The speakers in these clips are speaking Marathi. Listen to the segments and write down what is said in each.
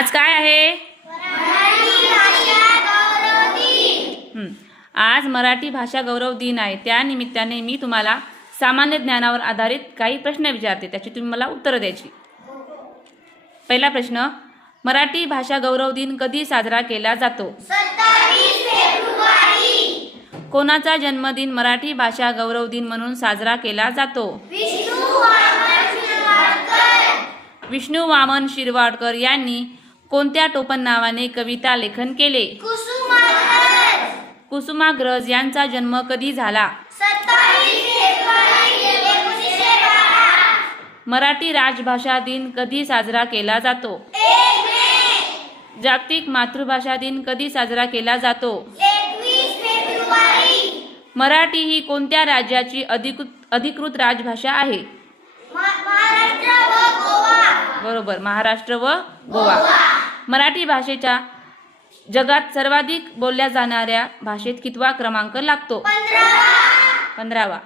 आज काय आहे? आज मराठी भाषा गौरव दिन आहे. त्या निमित्ताने मी तुम्हाला सामान्य ज्ञानावर आधारित काही प्रश्न विचारते, त्याची तुम्ही मला उत्तरं द्यायची. पहिला प्रश्न, मराठी भाषा गौरव दिन कधी साजरा केला जातो? 27 फेब्रुवारी. कोणाचा जन्मदिन मराठी भाषा गौरव दिन म्हणून साजरा केला जातो? विष्णू वामन शिरवाडकर यांनी कोणत्या टोपण नावाने कविता लेखन केले? कुसुमाग्रज यांचा जन्म कधी झाला? 27 फेब्रुवारी 1912. मराठी राजभाषा दिन कधी साजरा केला जातो? 1 मे. जागतिक मातृभाषा दिन कधी साजरा केला जातो? 21 फेब्रुवारी. मराठी ही कोणत्या राज्याची अधिकृत राजभाषा आहे? महाराष्ट्र व गोवा. बरोबर, महाराष्ट्र व गोवा. मराठी भाषेच्या जगात सर्वाधिक बोलल्या जाणाऱ्या भाषेत कितवा क्रमांक लागतो? 15वा.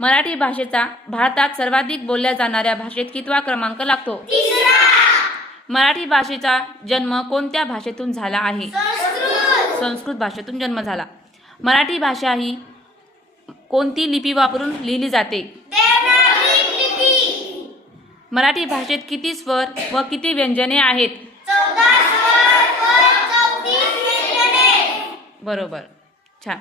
मराठी भाषेचा भारतात सर्वाधिक बोलल्या जाणाऱ्या भाषेत कितवा क्रमांक लागतो? 3रा. मराठी भाषेचा जन्म कोणत्या भाषेतून झाला आहे? संस्कृत भाषेतून जन्म झाला. मराठी भाषा ही कोणती लिपी वापरून लिहिली जाते? देवनागरी लिपी. मराठी भाषेत किती स्वर व किती व्यंजने आहेत? 14 स्वर व 34 व्यंजने. बरोबर, छान.